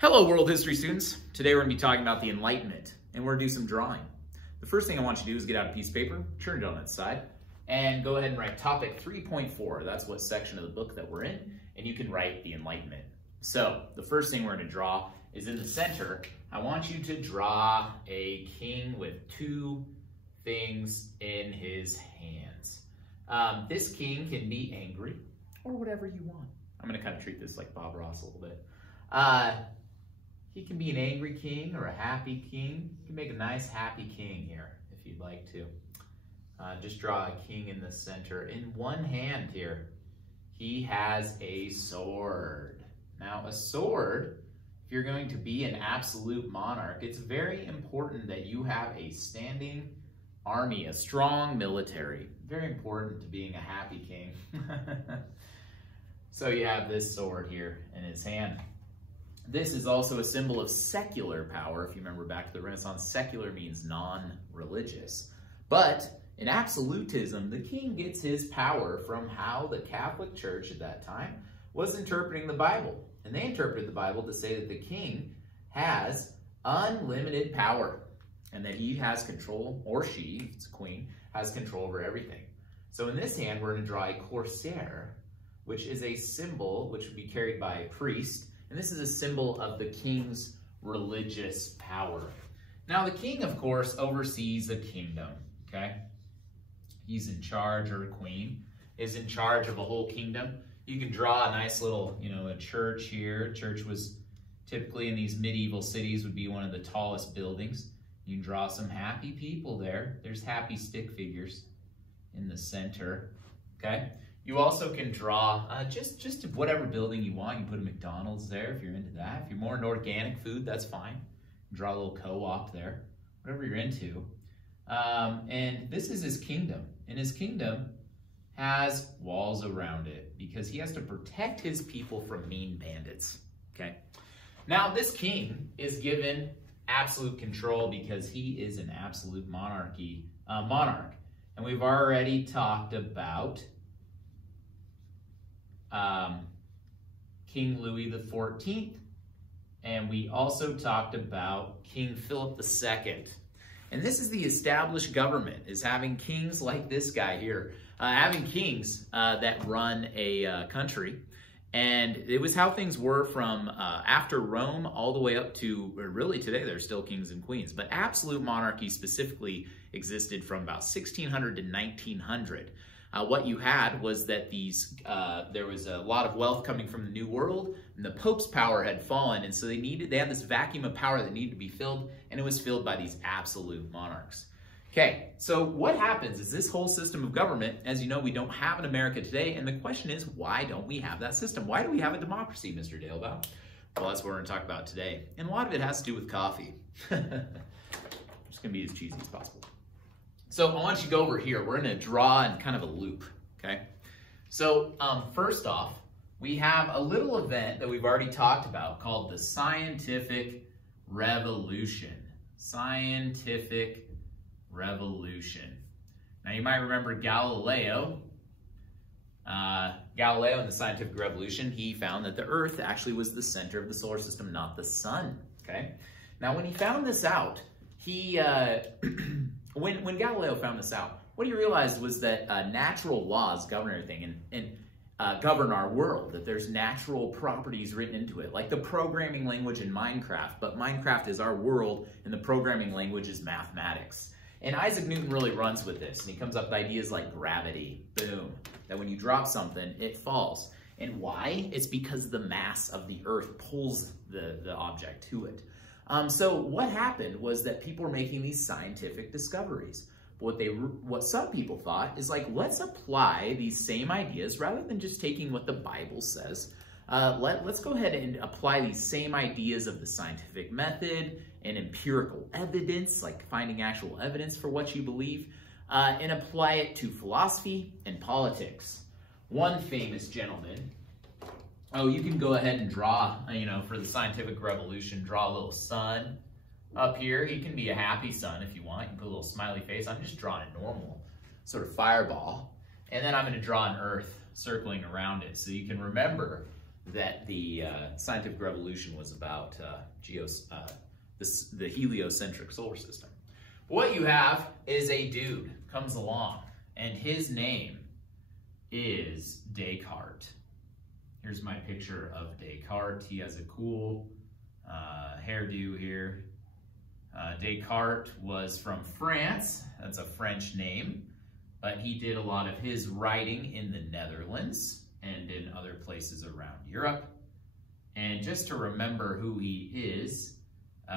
Hello, world history students. Today we're going to be talking about the Enlightenment, and we're going to do some drawing. The first thing I want you to do is get out a piece of paper, turn it on its side, and go ahead and write topic 3.4. That's what section of the book that we're in, and you can write the Enlightenment. So the first thing we're going to draw is in the center. I want you to draw a king with two things in his hands. This king can be angry or whatever you want. I'm going to kind of treat this like Bob Ross a little bit. He can be an angry king or a happy king. You can make a nice happy king here if you'd like to. Just draw a king in the center. In one hand here, he has a sword. Now a sword, if you're going to be an absolute monarch, it's very important that you have a standing army, a strong military. Very important to being a happy king. So you have this sword here in his hand. This is also a symbol of secular power. If you remember back to the Renaissance, secular means non-religious. But in absolutism, the king gets his power from how the Catholic Church at that time was interpreting the Bible. And they interpreted the Bible to say that the king has unlimited power and that he has control, or she, if it's a queen, has control over everything. So in this hand, we're going to draw a corsair, which is a symbol which would be carried by a priest. And this is a symbol of the king's religious power. Now, the king, of course, oversees a kingdom, okay? He's in charge, or a queen is in charge of a whole kingdom. You can draw a nice little, a church here. Church was typically in these medieval cities would be one of the tallest buildings. You can draw some happy people there. There's happy stick figures in the center, okay? You also can draw just whatever building you want. You can put a McDonald's there if you're into that. If you're more into organic food, that's fine. Draw a little co-op there, whatever you're into. And this is his kingdom. And his kingdom has walls around it because he has to protect his people from mean bandits, okay? Now, this king is given absolute control because he is an absolute monarch. And we've already talked about King Louis XIV, and we also talked about King Philip II. And this is the established government, is having kings like this guy here, having kings that run a country. And it was how things were from after Rome all the way up to, really today, there's still kings and queens. But absolute monarchy specifically existed from about 1600 to 1900. What you had was that there was a lot of wealth coming from the New World, and the Pope's power had fallen, and so they had this vacuum of power that needed to be filled, and it was filled by these absolute monarchs. Okay, so what happens is this whole system of government, as you know, we don't have in America today, and the question is, why don't we have that system? Why do we have a democracy, Mr. Dalebout? Well, that's what we're going to talk about today, and a lot of it has to do with coffee. Just going to be as cheesy as possible. So I want you to go over here. We're going to draw in kind of a loop, okay? So first off, we have a little event that we've already talked about called the Scientific Revolution. Scientific Revolution. Now you might remember Galileo. Galileo in the Scientific Revolution, he found that the Earth actually was the center of the solar system, not the sun, okay? Now when he found this out, he... When Galileo found this out, what he realized was that natural laws govern everything and govern our world, that there's natural properties written into it, like the programming language in Minecraft, but Minecraft is our world and the programming language is mathematics. And Isaac Newton really runs with this, and he comes up with ideas like gravity, boom, that when you drop something, it falls. And why? It's because the mass of the Earth pulls the object to it. So what happened was that people were making these scientific discoveries. What some people thought is like, let's apply these same ideas rather than just taking what the Bible says. Let's go ahead and apply these same ideas of the scientific method and empirical evidence, like finding actual evidence for what you believe, and apply it to philosophy and politics. One famous gentleman, you can go ahead and draw, for the Scientific Revolution, draw a little sun up here. He can be a happy sun if you want. You can put a little smiley face. I'm just drawing a normal sort of fireball. And then I'm going to draw an earth circling around it. So you can remember that the scientific revolution was about the heliocentric solar system. What you have is a dude comes along, and his name is Descartes. Here's my picture of Descartes. He has a cool hairdo here. Descartes was from France. That's a French name, but he did a lot of his writing in the Netherlands and in other places around Europe. And just to remember who he is,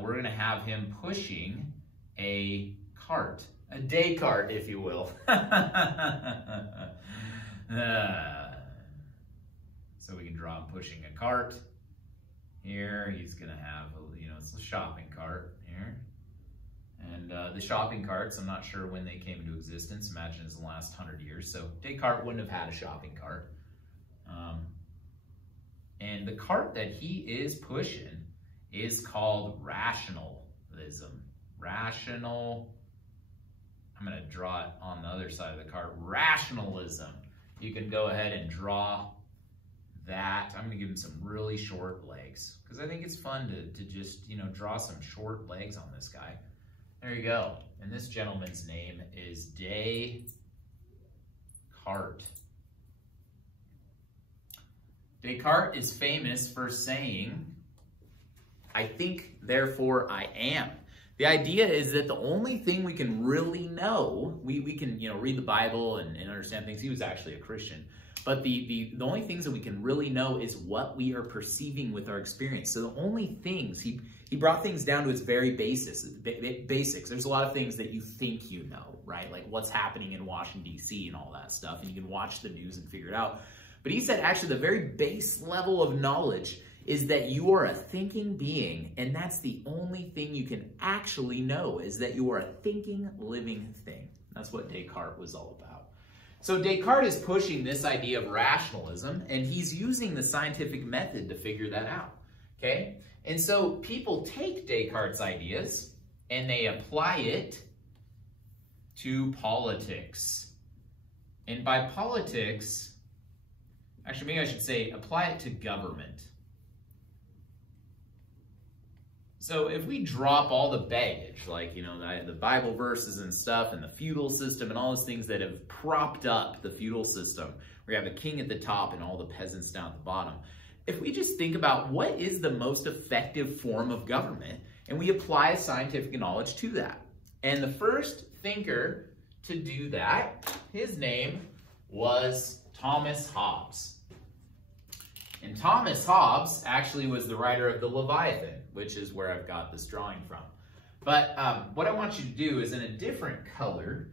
we're going to have him pushing a cart, a Descartes, if you will. So we can draw him pushing a cart. Here, he's going to have, it's a shopping cart here. And the shopping carts, I'm not sure when they came into existence. Imagine it's the last 100 years. So Descartes wouldn't have had a shopping cart. And the cart that he is pushing is called rationalism. I'm going to draw it on the other side of the cart. Rationalism. You can go ahead and draw that. I'm going to give him some really short legs because I think it's fun to just, draw some short legs on this guy. There you go. And this gentleman's name is Descartes. Descartes is famous for saying, "I think, therefore I am." The idea is that the only thing we can really know, we can read the Bible and understand things. He was actually a Christian. But the only things that we can really know is what we are perceiving with our experience. So the only things, he brought things down to its very basics. There's a lot of things that you think you know, right? Like what's happening in Washington, D.C. and all that stuff. And you can watch the news and figure it out. But he said actually the very base level of knowledge is that you are a thinking being, and that's the only thing you can actually know, is that you are a thinking, living thing. That's what Descartes was all about. So Descartes is pushing this idea of rationalism, and he's using the scientific method to figure that out, okay? And so people take Descartes' ideas, and they apply it to politics. And by politics, actually maybe I should say apply it to government. So if we drop all the baggage, like, the Bible verses and stuff and the feudal system and all those things that have propped up the feudal system, where you have a king at the top and all the peasants down at the bottom. If we just think about what is the most effective form of government, and we apply scientific knowledge to that. And the first thinker to do that, his name was Thomas Hobbes. And Thomas Hobbes actually was the writer of the Leviathan, which is where I've got this drawing from. But what I want you to do is in a different color,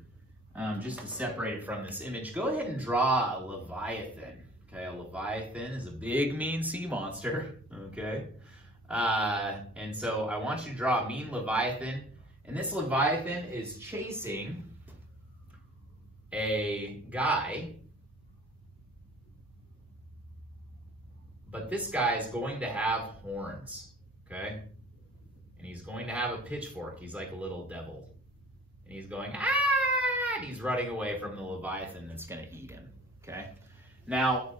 just to separate it from this image, go ahead and draw a Leviathan. Okay, a Leviathan is a big, mean sea monster. Okay, and so I want you to draw a mean Leviathan. And this Leviathan is chasing a guy. But this guy is going to have horns, okay? And he's going to have a pitchfork. He's like a little devil. And he's going, ah! And he's running away from the Leviathan that's going to eat him, okay? Now,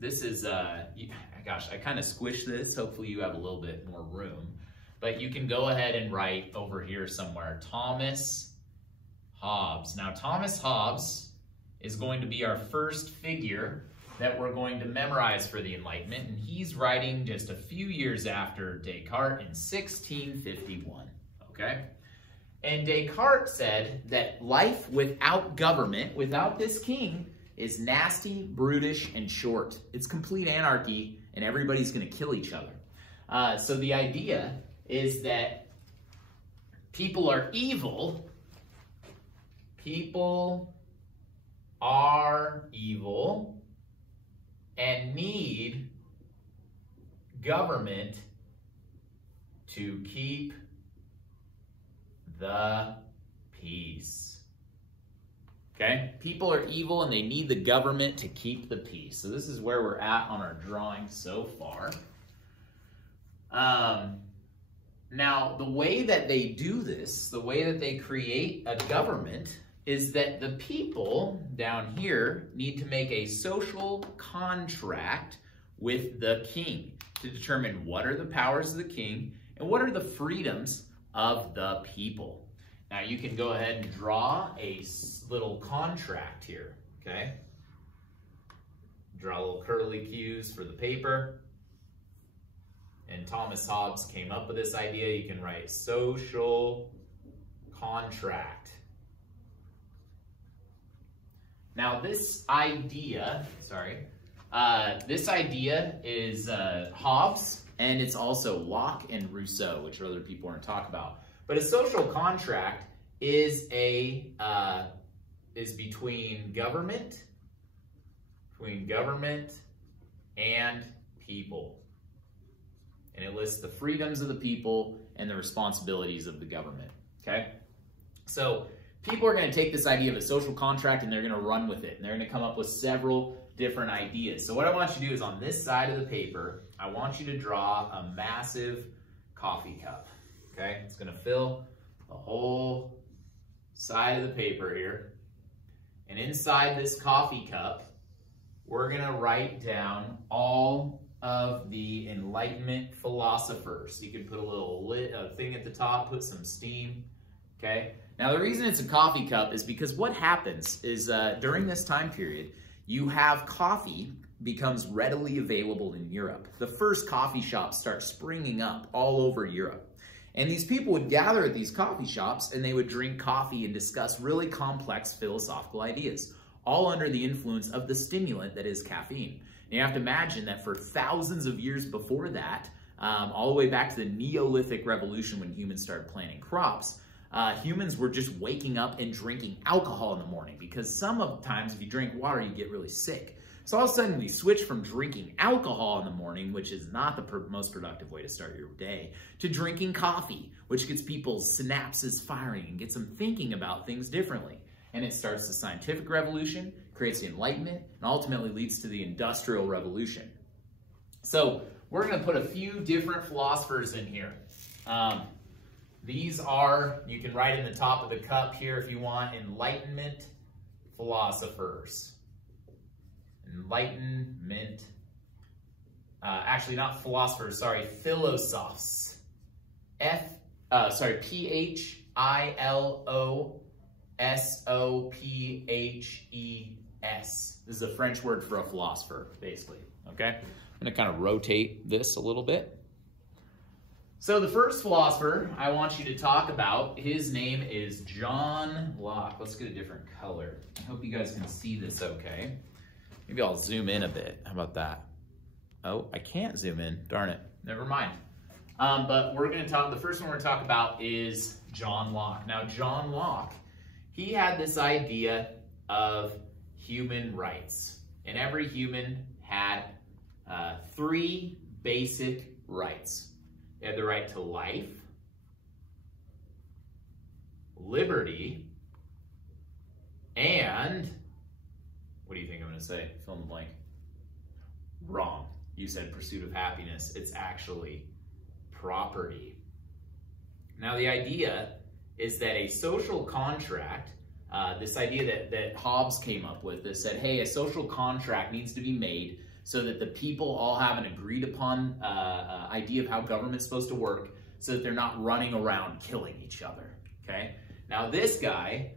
this is, gosh, I kind of squished this. Hopefully you have a little bit more room. But you can go ahead and write over here somewhere, Thomas Hobbes. Now, Thomas Hobbes is going to be our first figure that we're going to memorize for the Enlightenment, and he's writing just a few years after Descartes in 1651, okay? And Descartes said that life without government, without this king, is nasty, brutish, and short. It's complete anarchy, and everybody's going to kill each other. So the idea is that people are evil. People are evil and need government to keep the peace. Okay? People are evil and they need the government to keep the peace. So this is where we're at on our drawing so far. Now, the way that they do this, the way that they create a government, is that the people down here need to make a social contract with the king to determine what are the powers of the king and what are the freedoms of the people. Now you can go ahead and draw a little contract here, okay? Draw little curly cues for the paper. And Thomas Hobbes came up with this idea. You can write social contract. Now this idea, this idea is Hobbes, and it's also Locke and Rousseau, which other people want to talk about. But a social contract is between government and people. And it lists the freedoms of the people and the responsibilities of the government, okay? So people are going to take this idea of a social contract and they're going to run with it. And they're going to come up with several different ideas. So what I want you to do is on this side of the paper, I want you to draw a massive coffee cup, okay? It's going to fill the whole side of the paper here. And inside this coffee cup, we're going to write down all of the Enlightenment philosophers. You can put a little thing at the top, put some steam, okay? Now the reason it's a coffee cup is because what happens is during this time period, you have coffee becomes readily available in Europe. The first coffee shops start springing up all over Europe. And these people would gather at these coffee shops and they would drink coffee and discuss really complex philosophical ideas, all under the influence of the stimulant that is caffeine. And you have to imagine that for thousands of years before that, all the way back to the Neolithic Revolution when humans started planting crops, humans were just waking up and drinking alcohol in the morning because sometimes if you drink water, you get really sick. So all of a sudden we switch from drinking alcohol in the morning, which is not the most productive way to start your day, to drinking coffee, which gets people's synapses firing and gets them thinking about things differently. And it starts the scientific revolution, creates the Enlightenment, and ultimately leads to the Industrial Revolution. So we're going to put a few different philosophers in here. These are, you can write in the top of the cup here if you want, Enlightenment philosophers. Enlightenment, actually not philosophers, sorry, philosophes. P-H-I-L-O-S-O-P-H-E-S. This is a French word for a philosopher, basically, okay? I'm going to kind of rotate this a little bit. So the first philosopher I want you to talk about, his name is John Locke. Let's get a different color. I hope you guys can see this okay. Maybe I'll zoom in a bit. How about that? Oh, I can't zoom in. Darn it. Never mind. But we're going to talk, the first one we're going to talk about is John Locke. Now, John Locke, he had this idea of human rights. And every human had three basic rights. They had the right to life, liberty, and, what do you think I'm going to say? Fill in the blank. Wrong. You said pursuit of happiness. It's actually property. Now the idea is that a social contract, this idea that Hobbes came up with, that said, hey, a social contract needs to be made so that the people all have an agreed upon idea of how government's supposed to work so that they're not running around killing each other, okay? Now this guy,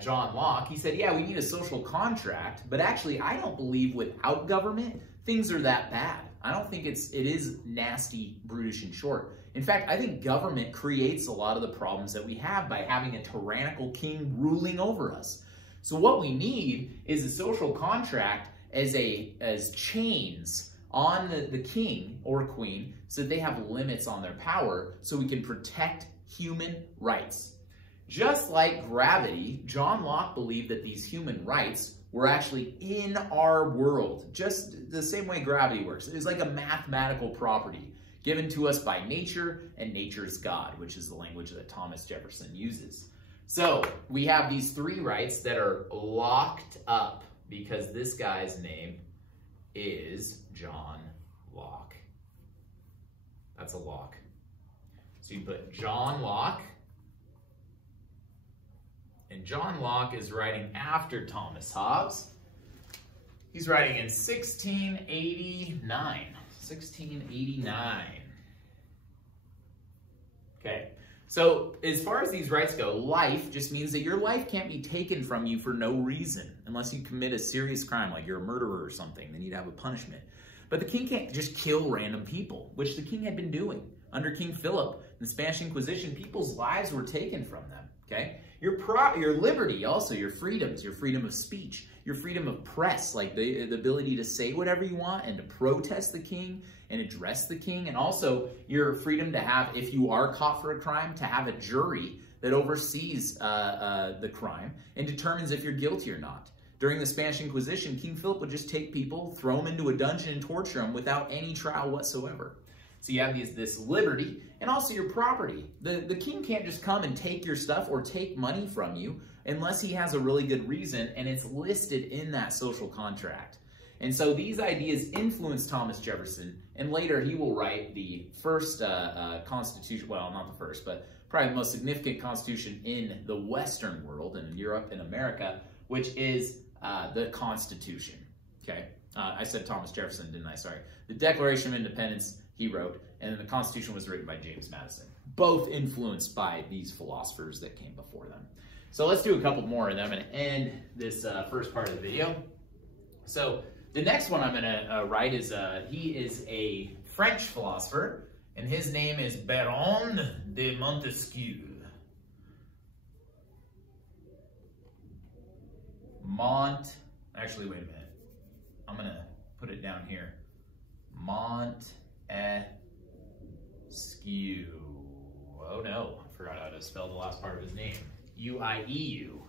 John Locke, he said, yeah, we need a social contract, but actually I don't believe without government, things are that bad. I don't think it is nasty, brutish, and short. In fact, I think government creates a lot of the problems that we have by having a tyrannical king ruling over us. So what we need is a social contract as chains on the king or queen so that they have limits on their power so we can protect human rights. Just like gravity, John Locke believed that these human rights were actually in our world, just the same way gravity works. It is like a mathematical property given to us by nature, and nature's God, which is the language that Thomas Jefferson uses. So we have these three rights that are locked up because this guy's name is John Locke. That's a lock. So you put John Locke, and John Locke is writing after Thomas Hobbes. He's writing in 1689. 1689. Okay. So as far as these rights go, life just means that your life can't be taken from you for no reason unless you commit a serious crime, like you're a murderer or something, then you'd have a punishment. But the king can't just kill random people, which the king had been doing. Under King Philip, in the Spanish Inquisition, people's lives were taken from them, okay? Your liberty, also, your freedoms, your freedom of speech, your freedom of press, like the ability to say whatever you want and to protest the king and address the king, and also your freedom to have, if you are caught for a crime, to have a jury that oversees the crime and determines if you're guilty or not. During the Spanish Inquisition, King Philip would just take people, throw them into a dungeon and torture them without any trial whatsoever. So you have this liberty and also your property. The king can't just come and take your stuff or take money from you unless he has a really good reason and it's listed in that social contract. And so these ideas influenced Thomas Jefferson, and later he will write the first constitution, well, not the first, but probably the most significant constitution in the Western world, in Europe and America, which is the Constitution, okay? I said Thomas Jefferson, didn't I? Sorry. The Declaration of Independence he wrote, and then the Constitution was written by James Madison, both influenced by these philosophers that came before them. So let's do a couple more, and then I'm going to end this first part of the video. So the next one I'm going to write is, he is a French philosopher, and his name is Baron de Montesquieu. Actually, wait a minute. I'm going to put it down here. Montesquieu. Oh no, I forgot how to spell the last part of his name. U-I-E-U.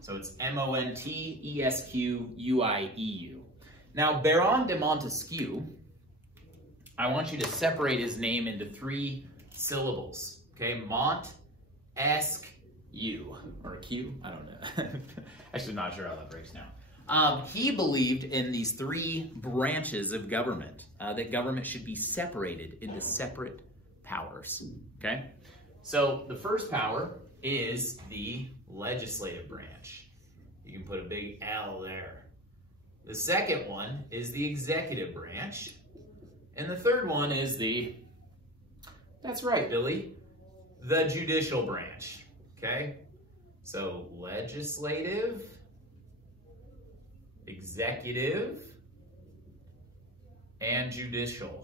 So it's M-O-N-T-E-S-Q-U-I-E-U. Now, Baron de Montesquieu, I want you to separate his name into 3 syllables. Okay, Mont-esque-you, or a Q, I don't know. Actually, not sure how that breaks down. He believed in these 3 branches of government, that government should be separated into separate powers, okay? So the first power is the legislative branch. You can put a big L there. The second one is the executive branch. And the third one is the, that's right, Billy, the judicial branch, okay? So legislative, executive, and judicial.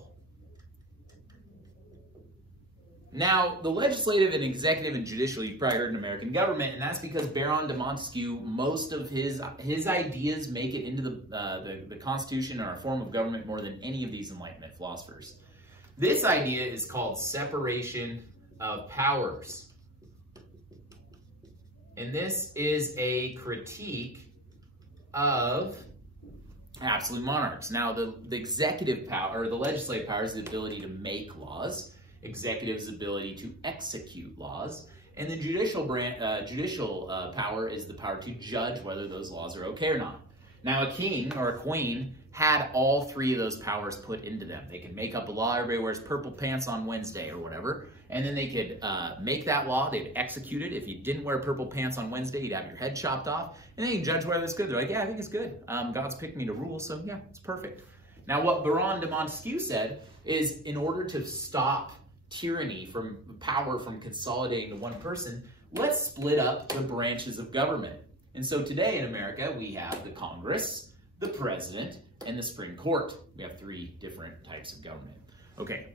Now, the legislative and executive and judicial, you've probably heard in American government, and that's because Baron de Montesquieu, most of his ideas make it into the Constitution or a form of government more than any of these Enlightenment philosophers. This idea is called separation of powers. And this is a critique of absolute monarchs. Now, the executive power, or the legislative power, is the ability to make laws. Executive's ability to execute laws. And the judicial power is the power to judge whether those laws are okay or not. Now, a king or a queen had all 3 of those powers put into them. They could make up a law, everybody wears purple pants on Wednesday or whatever, and then they could make that law, they'd execute it. If you didn't wear purple pants on Wednesday, you'd have your head chopped off, and then you judge whether it's good. They're like, yeah, I think it's good. God's picked me to rule, so yeah, it's perfect. Now, what Baron de Montesquieu said is, in order to stop tyranny from power from consolidating to one person, let's split up the branches of government. And so today in America, we have the Congress, the President, and the Supreme Court. We have 3 different types of government. Okay,